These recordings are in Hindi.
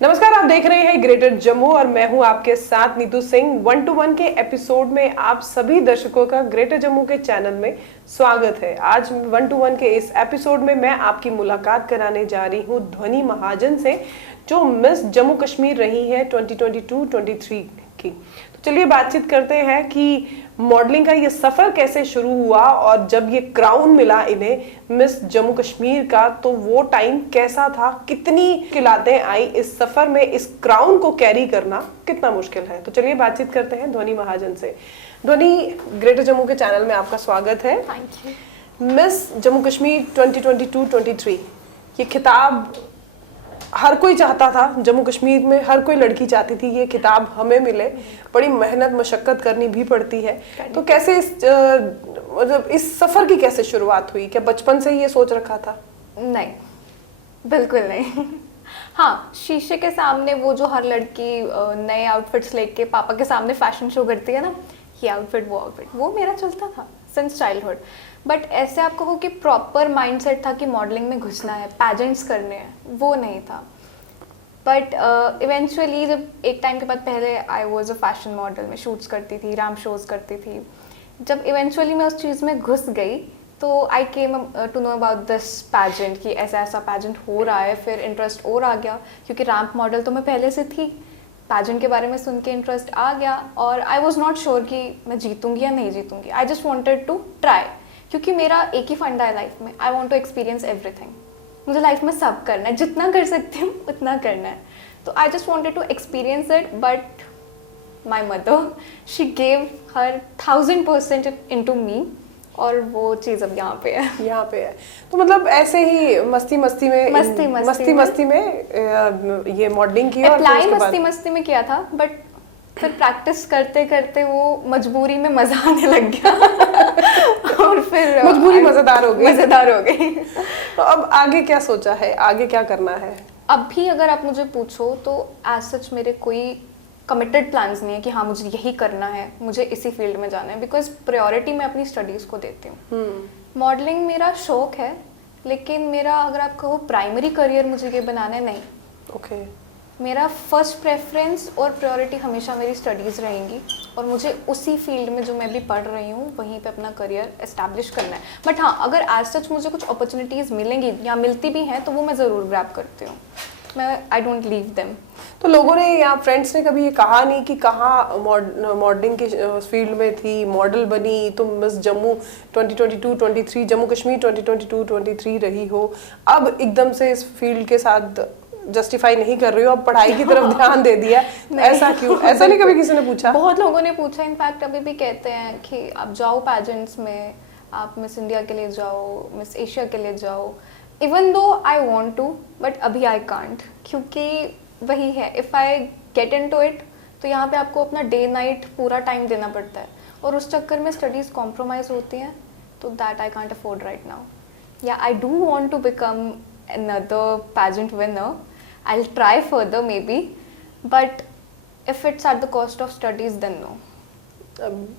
नमस्कार, आप देख रहे हैं ग्रेटर जम्मू और मैं हूं आपके साथ नीतू सिंह। 1 to 1 के एपिसोड में आप सभी दर्शकों का ग्रेटर जम्मू के चैनल में स्वागत है। आज 1 to 1 के इस एपिसोड में मैं आपकी मुलाकात कराने जा रही हूं ध्वनि महाजन से, जो मिस जम्मू कश्मीर रही है 2022-23 की। तो चलिए बातचीत करते हैं कि मॉडलिंग का ये सफर कैसे शुरू हुआ और जब ये क्राउन मिला इन्हें मिस जम्मू कश्मीर का, तो वो टाइम कैसा था, कितनी मुश्किलें आई इस सफर में, इस क्राउन को कैरी करना कितना मुश्किल है। तो चलिए बातचीत करते हैं ध्वनि महाजन से। ध्वनि, ग्रेटर जम्मू के चैनल में आपका स्वागत है। Thank you. Miss Jammu Kashmir 2022-23 ये खिताब हर कोई चाहता था, जम्मू कश्मीर में हर कोई लड़की चाहती थी ये किताब हमें मिले। बड़ी मेहनत मशक्कत करनी भी पड़ती है। तो कैसे मतलब इस सफर की कैसे शुरुआत हुई? क्या बचपन से ही ये सोच रखा था? नहीं, बिल्कुल नहीं। हाँ, शीशे के सामने वो जो हर लड़की नए आउटफिट्स लेके पापा के सामने फैशन शो करती है ना, ये आउटफिट वो आउटफिट, वो मेरा चलता था सिंस चाइल्डहुड। बट ऐसे आप कहो कि प्रॉपर माइंडसेट था कि मॉडलिंग में घुसना है, पैजेंट्स करने हैं, वो नहीं था। बट इवेंचुअली जब एक टाइम के बाद, पहले I was a fashion model, में शूट्स करती थी, रैम्प शोज करती थी। जब इवेंचुअली मैं उस चीज़ में घुस गई तो I came to know about this pageant, कि ऐसा ऐसा पैजेंट हो रहा है। फिर इंटरेस्ट और आ गया, क्योंकि रैम्प मॉडल तो मैं पहले से थी। पैजेंट के बारे में सुन के इंटरेस्ट आ गया और आई वॉज नॉट श्योर कि मैं जीतूंगी या नहीं जीतूंगी। I just wanted to try, क्योंकि मेरा एक ही फंडा है लाइफ में, I want to experience everything. मुझे लाइफ में सब करना है, जितना कर सकती हूँ उतना करना है। तो I just wanted to experience it. But my mother, she gave her 1000% into me, और वो चीज़ अब यहाँ पे है। यहाँ पे है। तो मतलब ऐसे ही मस्ती मस्ती में ये मॉडलिंग की और अप्लाई मस्ती में किया था। बट फिर प्रैक्टिस करते करते वो मजबूरी में मजा आने लग गया। और फिर मजबूरी मजेदार हो गई। तो अब आगे क्या सोचा है, आगे क्या करना है? अभी अगर आप मुझे पूछो तो एज सच मेरे कोई कमिटेड प्लान्स नहीं है कि हाँ मुझे यही करना है, मुझे इसी फील्ड में जाना है। बिकॉज प्रायोरिटी मैं अपनी स्टडीज़ को देती हूँ। मॉडलिंग मेरा शौक है, लेकिन मेरा अगर आप कहो प्राइमरी करियर मुझे ये बनाना है, नहीं। ओके। मेरा फर्स्ट प्रेफरेंस और प्रायोरिटी हमेशा मेरी स्टडीज़ रहेंगी, और मुझे उसी फील्ड में जो मैं भी पढ़ रही हूँ वहीं पे अपना करियर एस्टैब्लिश करना है। बट हाँ, अगर एज सच मुझे कुछ अपॉर्चुनिटीज़ मिलेंगी या मिलती भी हैं तो वो मैं ज़रूर ग्रैब करती हूँ। मैं आई डोंट लीव देम। तो लोगों ने या फ्रेंड्स ने कभी ये कहा नहीं कि कहाँ मॉडलिंग की फील्ड में थी, मॉडल बनी, तुम मिस जम्मू 2022-23 जम्मू कश्मीर 2022-23 रही हो, अब एकदम से इस फील्ड के साथ जस्टिफाई नहीं कर रही हो, अब पढ़ाई की तरफ ध्यान दे दिया, ऐसा क्यों? ऐसा नहीं कभी किसी ने पूछा? बहुत लोगों ने पूछा, इनफैक्ट अभी भी कहते हैं कि आप जाओ पैजेंट्स में, आप मिस इंडिया के लिए जाओ, मिस एशिया के लिए जाओ। Even though I want to, but अभी आई कांट, क्योंकि वही है, if I get into it तो यहाँ पे आपको अपना डे नाइट पूरा टाइम देना पड़ता है, और उस चक्कर में स्टडीज़ कॉम्प्रोमाइज़ होती हैं। तो that I can't afford right now. या I do want to become another pageant winner. I'll try further maybe, but if it's at the cost of studies, then no.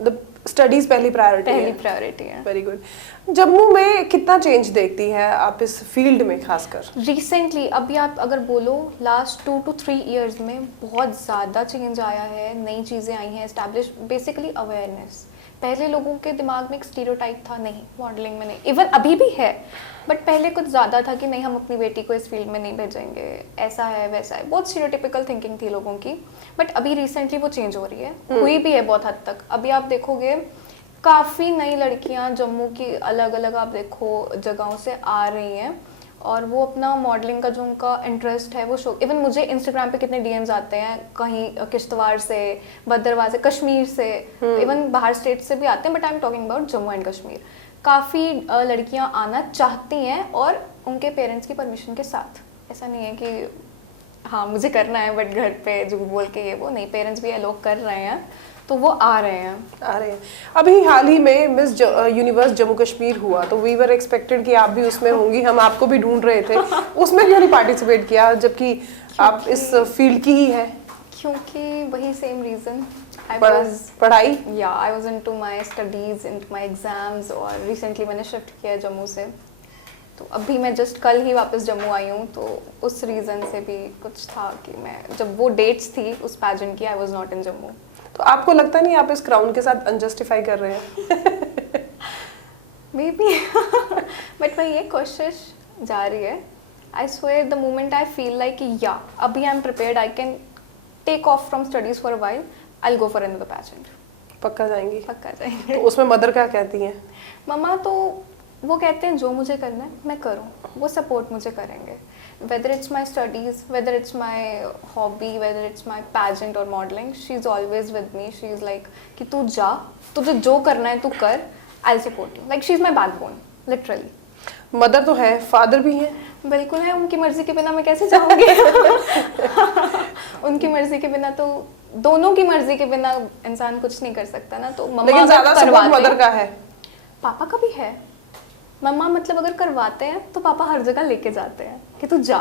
The studies पहली प्रायोरिटी है। Very good. जम्मू में कितना चेंज देखती है आप इस फील्ड में खासकर? रिसेंटली अभी आप अगर बोलो लास्ट 2 to 3 years में बहुत ज़्यादा चेंज आया है, नई चीज़ें आई हैं, एस्टैब्लिश बेसिकली अवेयरनेस। पहले लोगों के दिमाग में एक स्टीरियोटाइप था, नहीं मॉडलिंग में नहीं, इवन अभी भी है, बट पहले कुछ ज़्यादा था कि नहीं हम अपनी बेटी को इस फील्ड में नहीं भेजेंगे, ऐसा है वैसा है, बहुत स्टीरियोटिपिकल थिंकिंग थी लोगों की। बट अभी रिसेंटली वो चेंज हो रही है, हुई भी है बहुत हद तक। अभी आप देखोगे काफ़ी नई लड़कियां जम्मू की अलग अलग आप देखो जगहों से आ रही हैं, और वो अपना मॉडलिंग का जो उनका इंटरेस्ट है वो शो। इवन मुझे इंस्टाग्राम पे कितने डीएम्स आते हैं, कहीं किश्तवाड़ से, भद्रवाह से, कश्मीर से, इवन बाहर स्टेट से भी आते हैं, but I am talking about Jammu and Kashmir. काफ़ी लड़कियां आना चाहती हैं, और उनके पेरेंट्स की परमिशन के साथ। ऐसा नहीं है कि हाँ मुझे करना है बट घर पे झूठ बोल के ये वो, नहीं, पेरेंट्स भी अलोव कर रहे हैं, तो वो आ रहे हैं। अभी हाल ही में मिस यूनिवर्स जम्मू कश्मीर हुआ, तो वी वर एक्सपेक्टेड कि आप भी उसमें होंगी, हम आपको भी ढूंढ रहे थे। उसमें क्यों नहीं पार्टिसिपेट किया, जबकि आप इस फील्ड की ही हैं? क्योंकि वही सेम रीज़न, पढ़ाई, या I was into my studies, into my exams, और रिसेंटली मैंने शिफ्ट किया जम्मू से, तो अभी मैं जस्ट कल ही वापस जम्मू आई हूँ, तो उस रीज़न से भी कुछ था कि मैं जब वो डेट्स थी उस पैजेंट की, I was not in Jammu. तो आपको लगता नहीं आप इस क्राउन के साथ अनजस्टिफाई कर रहे हैं? मे बी बट वही ये कोशिश जारी है। I swear the moment I feel like या अभी I am prepared, I can take off from studies for a while, I will go for another pageant. पक्का जाएंगी? पक्का जाएंगे। तो उसमें मदर क्या कहती हैं? मम्मा तो वो कहते हैं जो मुझे करना है मैं करूँ, वो सपोर्ट मुझे करेंगे, whether it's my studies, whether it's my hobby, whether it's my pageant और modelling, she is always with me. She is like कि तू जा, तुझे जो करना है तू कर, I will support you. Like she is my backbone literally. Mother तो है, फादर भी है? बिल्कुल है, उनकी मर्जी के बिना मैं कैसे जाऊंगी? उनकी मर्जी के बिना तो, दोनों की मर्जी के बिना इंसान कुछ नहीं कर सकता ना। तो मम्मा लेकिन ज्यादा सपोर्ट मदर का है? पापा का भी है। मम्मा मतलब अगर करवाते हैं तो पापा हर जगह लेके जाते हैं कि तू जा,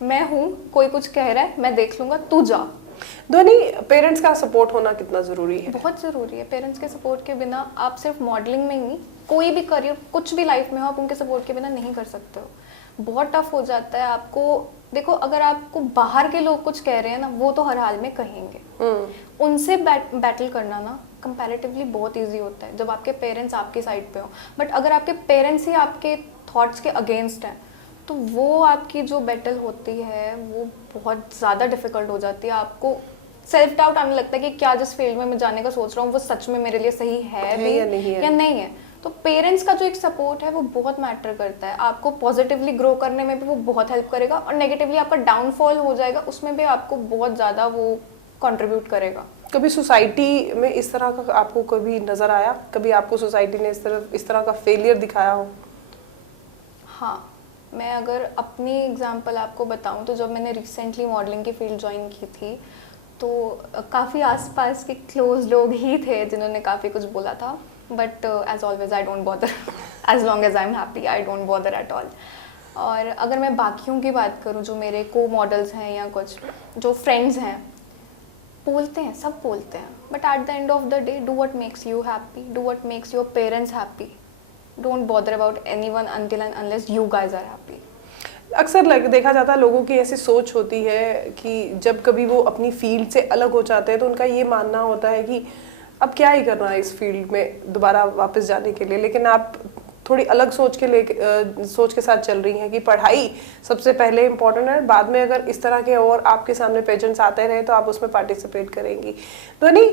मैं हूँ, कोई कुछ कह रहा है मैं देख लूंगा, तू जा। ध्वनि, पेरेंट्स का सपोर्ट होना कितना जरूरी है? बहुत ज़रूरी है। पेरेंट्स के सपोर्ट के बिना आप सिर्फ मॉडलिंग में ही नहीं, कोई भी करियर, कुछ भी लाइफ में हो, आप उनके सपोर्ट के बिना नहीं कर सकते हो। बहुत टफ हो जाता है आपको। देखो, अगर आपको बाहर के लोग कुछ कह रहे हैं ना, वो तो हर हाल में कहेंगे, उनसे बैटल करना ना कंपैरेटिवली बहुत इजी होता है जब आपके पेरेंट्स आपकी साइड पे हो। बट अगर आपके पेरेंट्स ही आपके थॉट्स के अगेंस्ट हैं, तो वो आपकी जो बैटल होती है वो बहुत ज़्यादा डिफिकल्ट हो जाती है। आपको सेल्फ डाउट आने लगता है कि क्या जिस फील्ड में मैं जाने का सोच रहा हूँ वो सच में मेरे लिए सही है भी या नहीं है। तो पेरेंट्स का जो एक सपोर्ट है वो बहुत मैटर करता है। आपको पॉजिटिवली ग्रो करने में भी वो बहुत हेल्प करेगा, और नेगेटिवली आपका डाउनफॉल हो जाएगा उसमें भी आपको बहुत ज़्यादा वो कंट्रीब्यूट करेगा। कभी सोसाइटी में इस तरह का आपको कभी नजर आया? कभी आपको सोसाइटी ने इस तरह का फेलियर दिखाया हो? हाँ, मैं अगर अपनी एग्जांपल आपको बताऊं तो जब मैंने रिसेंटली मॉडलिंग की फील्ड ज्वाइन की थी, तो काफ़ी आसपास के क्लोज लोग ही थे जिन्होंने काफ़ी कुछ बोला था, but as always I don't bother. As long as I am happy I don't bother at all. और अगर मैं बाकियों की बात करूं, जो मेरे को मॉडल्स हैं या कुछ जो फ्रेंड्स हैं, बोलते हैं, सब बोलते हैं, but at the end of the day do what makes you happy, do what makes your parents happy, don't bother about anyone until and unless you guys are happy. अक्सर देखा जाता है लोगों की ऐसी सोच होती है कि जब कभी वो अपनी फील्ड से अलग हो जाते हैं तो उनका ये मानना होता है कि अब क्या ही करना है इस फील्ड में दोबारा वापस जाने के लिए। लेकिन आप थोड़ी अलग सोच के साथ चल रही हैं कि पढ़ाई सबसे पहले इम्पोर्टेंट है, बाद में अगर इस तरह के और आपके सामने पेजेंट्स आते रहे तो आप उसमें पार्टिसिपेट करेंगी। तो नहीं,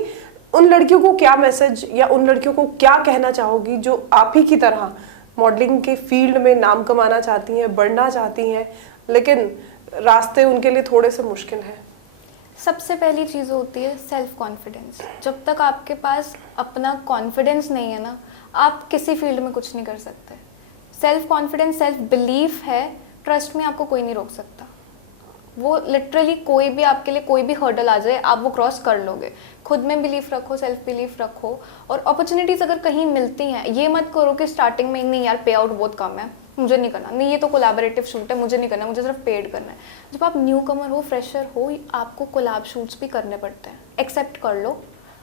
उन लड़कियों को क्या मैसेज या उन लड़कियों को क्या कहना चाहोगी जो आप ही की तरह मॉडलिंग के फील्ड में नाम कमाना चाहती हैं, बढ़ना चाहती हैं, लेकिन रास्ते उनके लिए थोड़े से मुश्किल हैं? सबसे पहली चीज़ होती है सेल्फ कॉन्फिडेंस। जब तक आपके पास अपना कॉन्फिडेंस नहीं है ना, आप किसी फील्ड में कुछ नहीं कर सकते। सेल्फ कॉन्फिडेंस, सेल्फ बिलीफ है, ट्रस्ट में आपको कोई नहीं रोक सकता। वो लिटरली कोई भी आपके लिए कोई भी हर्डल आ जाए, आप वो क्रॉस कर लोगे। खुद में बिलीफ रखो, सेल्फ बिलीफ रखो, और अपॉर्चुनिटीज़ अगर कहीं मिलती हैं, ये मत करो कि स्टार्टिंग में नहीं यार पे आउट बहुत कम है, मुझे नहीं करना, नहीं ये तो कोलैबोरेटिव शूट है, मुझे नहीं करना, मुझे सिर्फ पेड करना है। जब आप न्यू कमर हो, फ्रेशर हो, आपको कोलैब शूट्स भी करने पड़ते हैं, एक्सेप्ट कर लो,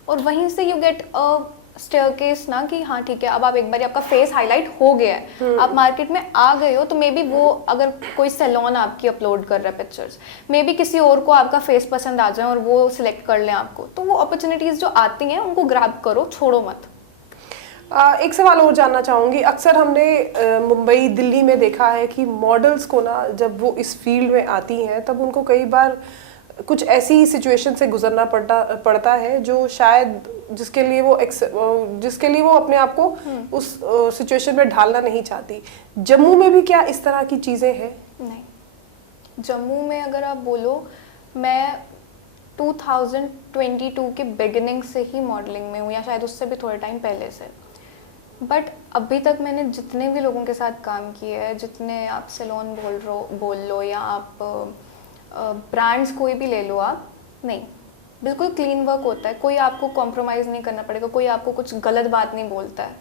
और वहीं से यू गेट अ स्टेयरकेस ना कि हाँ ठीक है, अब आप एक बार आपका फेस हाईलाइट हो गया है, आप मार्केट में आ गए हो, तो मे बी वो अगर कोई सैलून आपकी अपलोड कर रहा है पिक्चर्स, मे बी किसी और को आपका फेस पसंद आ जाए और वो सिलेक्ट कर लें आपको, तो वो अपॉर्चुनिटीज़ जो आती हैं उनको ग्रैब करो, छोड़ो मत। एक सवाल और जानना चाहूँगी। अक्सर हमने मुंबई, दिल्ली में देखा है कि मॉडल्स को ना जब वो इस फील्ड में आती हैं तब उनको कई बार कुछ ऐसी सिचुएशन से गुजरना पड़ता है जो शायद जिसके लिए वो अपने आप को उस सिचुएशन में ढालना नहीं चाहती। जम्मू में भी क्या इस तरह की चीज़ें हैं? नहीं, जम्मू में अगर आप बोलो, मैं 2022 के बिगिनिंग से ही मॉडलिंग में हूँ, या शायद उससे भी थोड़े टाइम पहले से, बट अभी तक मैंने जितने भी लोगों के साथ काम किए हैं, जितने आप सैलून बोल लो या आप ब्रांड्स कोई भी ले लो, आप नहीं, बिल्कुल क्लीन वर्क होता है, कोई आपको कॉम्प्रोमाइज़ नहीं करना पड़ेगा, कोई आपको कुछ गलत बात नहीं बोलता है।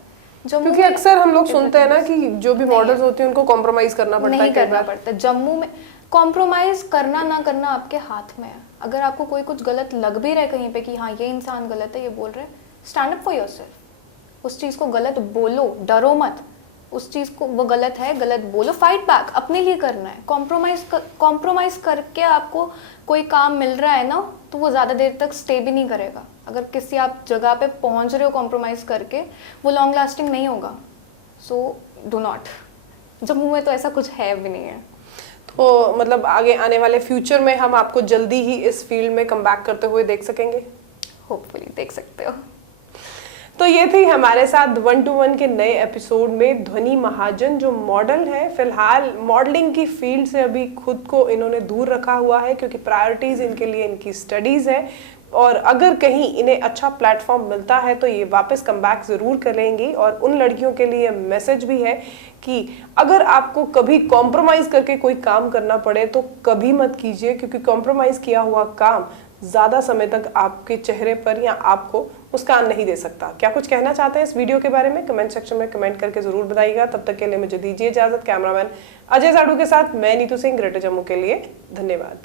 क्योंकि अक्सर हम लोग सुनते हैं ना कि जो भी मॉडल्स होती हैं उनको कॉम्प्रोमाइज करना पड़ता है। नहीं करना पड़ता। जम्मू में कॉम्प्रोमाइज़ करना ना करना आपके हाथ में है। अगर आपको कोई कुछ गलत लग भी रहा है कहीं पे कि हाँ ये इंसान गलत है, ये बोल रहे हैं, स्टैंड अप फॉर योरसेल्फ, उस चीज़ को गलत बोलो, डरो मत, उस चीज़ को, वो गलत है, गलत बोलो, फाइट बैक, अपने लिए करना है। कॉम्प्रोमाइज़ करके आपको कोई काम मिल रहा है ना, तो वो ज़्यादा देर तक स्टे भी नहीं करेगा। अगर किसी आप जगह पे पहुंच रहे हो कॉम्प्रोमाइज़ करके, वो लॉन्ग लास्टिंग नहीं होगा। So do not. जम्मू में तो ऐसा कुछ है भी नहीं है। तो मतलब आगे आने वाले फ्यूचर में हम आपको जल्दी ही इस फील्ड में कम बैक करते हुए देख सकेंगे? होपफुली देख सकते हो। तो ये थी हमारे साथ 1 to 1 के नए एपिसोड में ध्वनि महाजन, जो मॉडल है। फिलहाल मॉडलिंग की फील्ड से अभी खुद को इन्होंने दूर रखा हुआ है, क्योंकि प्रायोरिटीज इनके लिए इनकी स्टडीज़ है। और अगर कहीं इन्हें अच्छा प्लेटफॉर्म मिलता है तो ये वापस कम बैक ज़रूर करेंगी। और उन लड़कियों के लिए मैसेज भी है कि अगर आपको कभी कॉम्प्रोमाइज़ करके कोई काम करना पड़े तो कभी मत कीजिए, क्योंकि कॉम्प्रोमाइज़ किया हुआ काम ज़्यादा समय तक आपके चेहरे पर या आपको मुस्कान नहीं दे सकता। क्या कुछ कहना चाहते हैं इस वीडियो के बारे में? कमेंट सेक्शन में कमेंट करके ज़रूर बताइएगा। तब तक के लिए मुझे दीजिए इजाज़त। कैमरामैन अजय साडू के साथ मैं नीतू सिंह, ग्रेटर जम्मू के लिए। धन्यवाद।